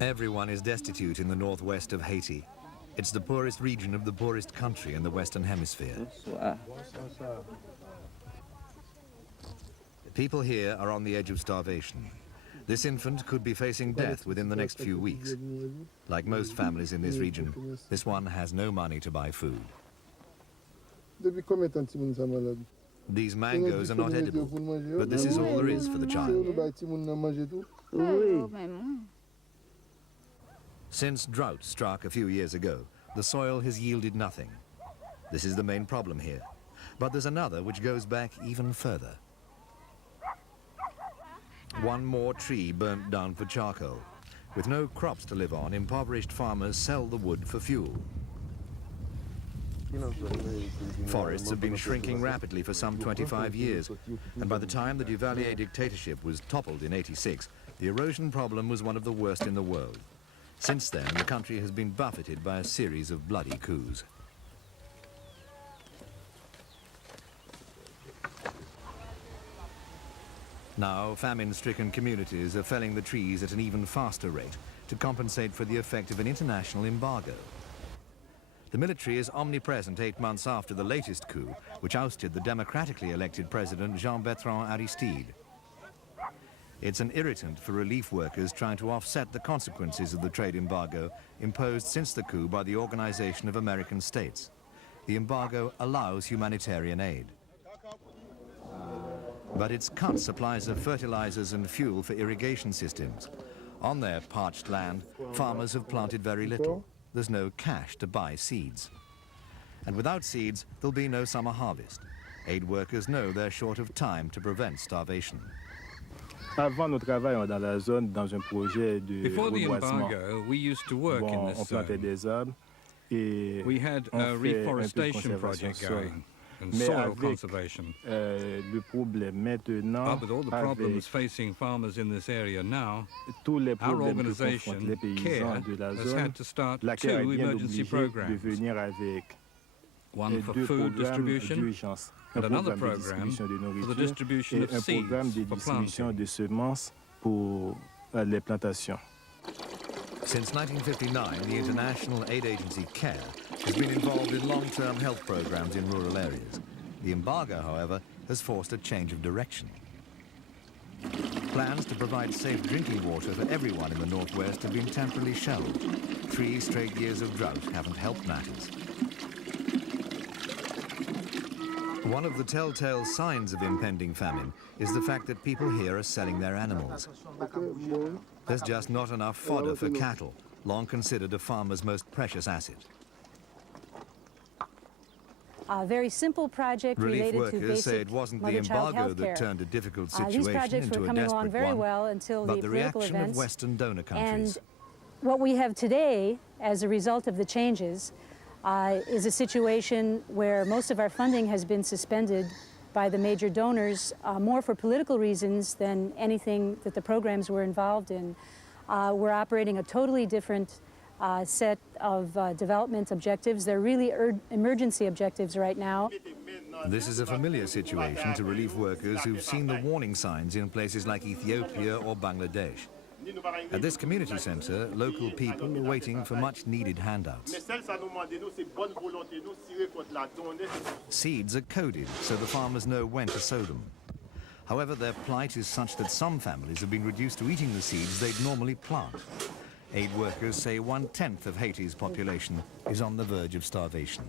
Everyone is destitute in the northwest of Haiti. It's the poorest region of the poorest country in the Western Hemisphere. People here are on the edge of starvation. This infant could be facing death within the next few weeks. Like most families in this region, this one has no money to buy food. These mangoes are not edible, but this is all there is for the child. Since drought struck a few years ago, the soil has yielded nothing. This is the main problem here. But there's another which goes back even further. One more tree burnt down for charcoal. With no crops to live on, impoverished farmers sell the wood for fuel. Forests have been shrinking rapidly for some 25 years, and by the time the Duvalier dictatorship was toppled in '86, the erosion problem was one of the worst in the world. Since then, the country has been buffeted by a series of bloody coups. Now, famine-stricken communities are felling the trees at an even faster rate to compensate for the effect of an international embargo. The military is omnipresent 8 months after the latest coup, which ousted the democratically elected president Jean-Bertrand Aristide. It's an irritant for relief workers trying to offset the consequences of the trade embargo imposed since the coup by the Organization of American States. The embargo allows humanitarian aid. But it's cut supplies of fertilizers and fuel for irrigation systems. On their parched land, farmers have planted very little. There's no cash to buy seeds. And without seeds, there'll be no summer harvest. Aid workers know they're short of time to prevent starvation. Before the embargo, we used to work in this zone. We had a reforestation project going and soil conservation. But with all the problems facing farmers in this area now, our organization, CARE, has had to start 2 emergency programs. One for food distribution and another program for the distribution of seeds for planting. Since 1959, the international aid agency CARE has been involved in long-term health programs in rural areas. The embargo, however, has forced a change of direction. Plans to provide safe drinking water for everyone in the northwest have been temporarily shelved. 3 straight years of drought haven't helped matters. One of the telltale signs of impending famine is the fact that people here are selling their animals. There's just not enough fodder for cattle, long considered a farmer's most precious asset. A very simple project related to basic Relief workers say it wasn't the embargo that turned a difficult situation into a desperate one, well until but the the political reaction events. of Western donor countries. And what we have today, as a result of the changes, is a situation where most of our funding has been suspended by the major donors, more for political reasons than anything that the programs were involved in. We're operating a totally different set of development objectives. They're really emergency objectives right now. This is a familiar situation to relief workers who've seen the warning signs in places like Ethiopia or Bangladesh. At this community center, local people are waiting for much-needed handouts. Seeds are coded so the farmers know when to sow them. However, their plight is such that some families have been reduced to eating the seeds they'd normally plant. Aid workers say 1/10 of Haiti's population is on the verge of starvation.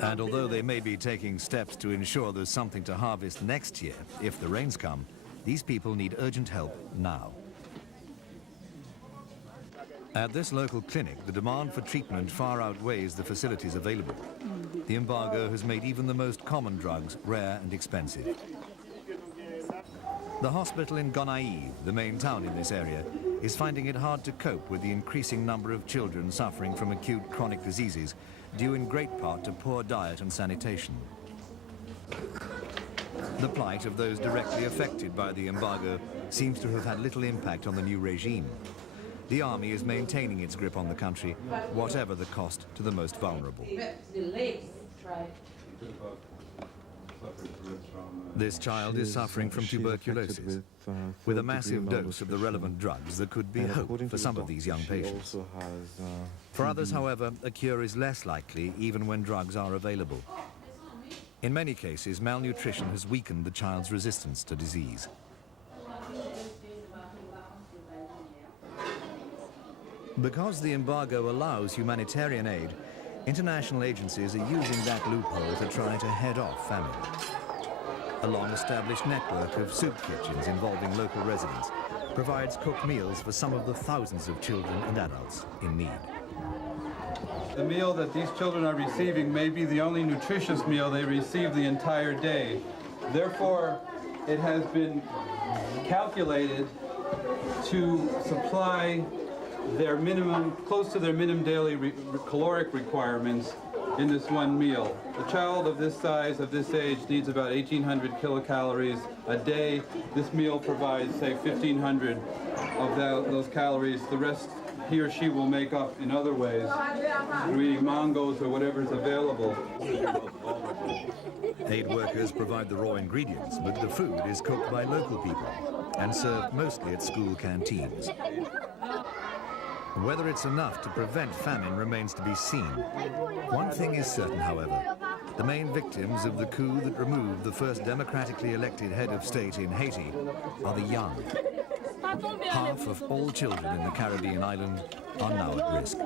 And although they may be taking steps to ensure there's something to harvest next year, if the rains come, these people need urgent help now. At this local clinic, the demand for treatment far outweighs the facilities available. The embargo has made even the most common drugs rare and expensive. The hospital in Gonaïves, the main town in this area, is finding it hard to cope with the increasing number of children suffering from acute chronic diseases, due in great part to poor diet and sanitation. The plight of those directly affected by the embargo seems to have had little impact on the new regime. The army is maintaining its grip on the country, whatever the cost to the most vulnerable. This child is suffering from tuberculosis, with a massive dose of the relevant drugs that could be hope for some of these young patients. For others, however, a cure is less likely even when drugs are available. In many cases, malnutrition has weakened the child's resistance to disease. Because the embargo allows humanitarian aid, international agencies are using that loophole to try to head off famine. A long-established network of soup kitchens involving local residents provides cooked meals for some of the thousands of children and adults in need. The meal that these children are receiving may be the only nutritious meal they receive the entire day. Therefore, it has been calculated to supply their minimum, close to their minimum daily caloric requirements in this one meal. A child of this size, of this age, needs about 1,800 kilocalories a day. This meal provides, say, 1,500 of those calories. The rest he or she will make up in other ways, through eating mangoes or whatever's available. Aid workers provide the raw ingredients, but the food is cooked by local people and served mostly at school canteens. Whether it's enough to prevent famine remains to be seen. One thing is certain, however. The main victims of the coup that removed the first democratically elected head of state in Haiti are the young. Half of all children in the Caribbean island are now at risk.